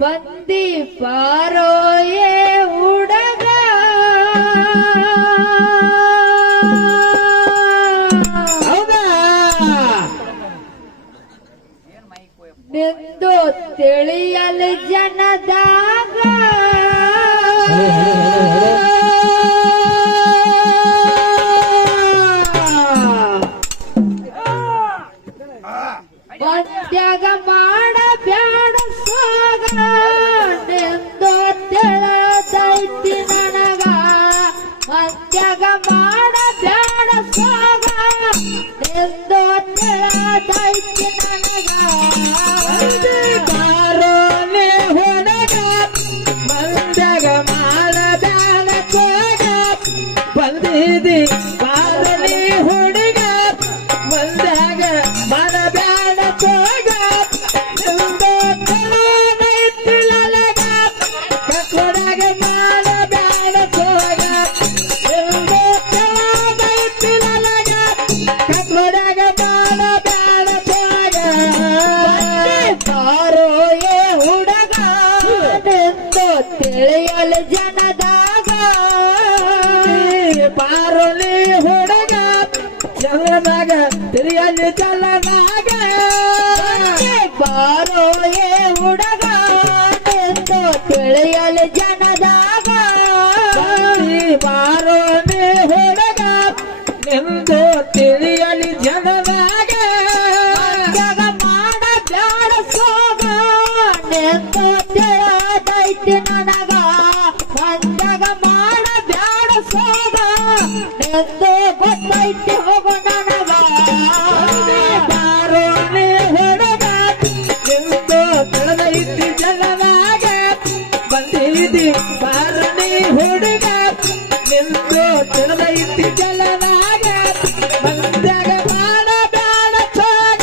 ಬಂದಿ ಪಾರೋಯೇ ಉಡಗ Lord, I'm not going. தெரியாது ಹೊಡೆದಿದ್ದಿ ಬಾರನೇ ಹುಡುಗ ನಿಂದು ತಿಳಿದೈತಿ ಜಲನಾಗ ಮಂದ್ಯಾಗ ಬಾಳ ಬ್ಯಾಳ ಚೋಗ.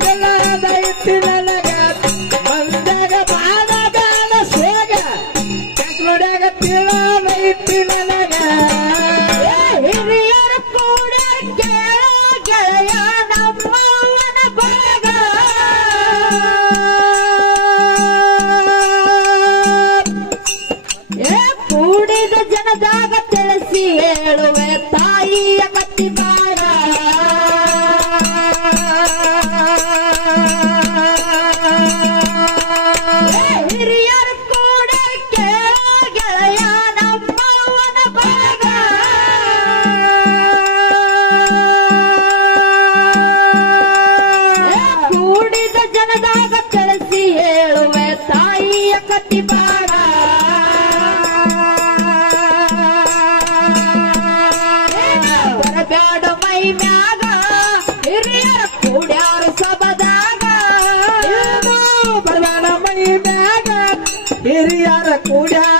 ತಿಳಿದೈತಿ ನನಗ. ಸೋಗ ತಿಳಿದೈತಿ ಭೂಮಿಯ ಕತ್ತಿಬಾಳ ಬರಬ್ಯಾಡ ಮೈ ಮ್ಯಾಗ. ಹಿರಿಯರ ಕೂಡ್ಯಾರ ಸಬದಾಗ ಬರಬ್ಯಾಡ ಮೈ ಮ್ಯಾಗ. ಹಿರಿಯರ ಕೂಡ್ಯಾರ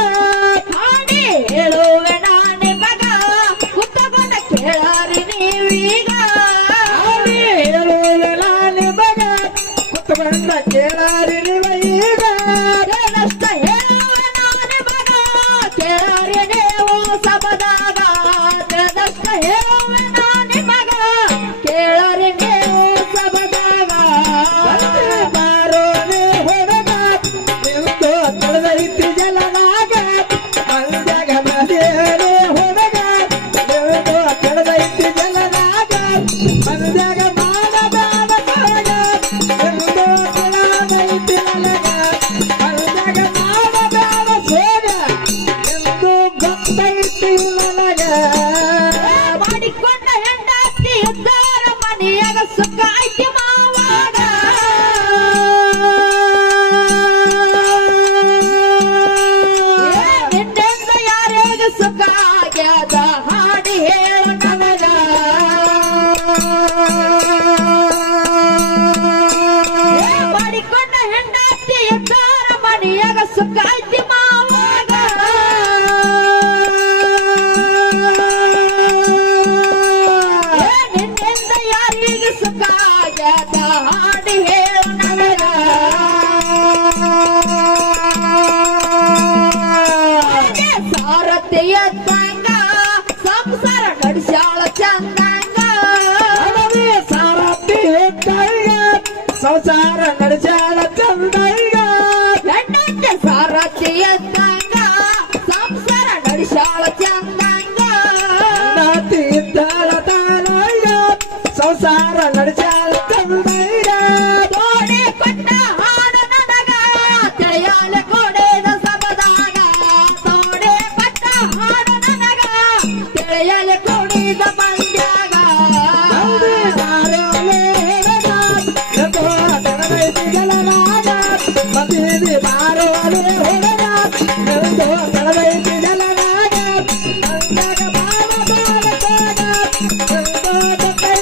நடிச்சால தந்தைங்க சாராட்சிய ಸಂಸಾರ ನಡಿಸಾಳ ಚಂದಂಗ ನಾತಿ ಇದ್ದಾಳ ತಾನಯ್ಯ ಸಂಸಾರ ನಡಿಸಾಳ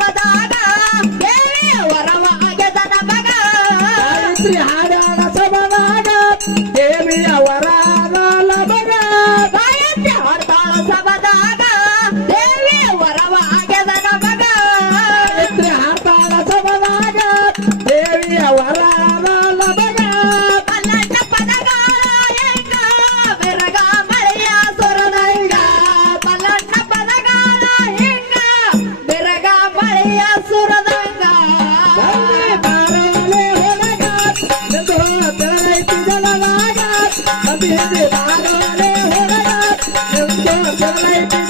పదా ಜಲನಾಗ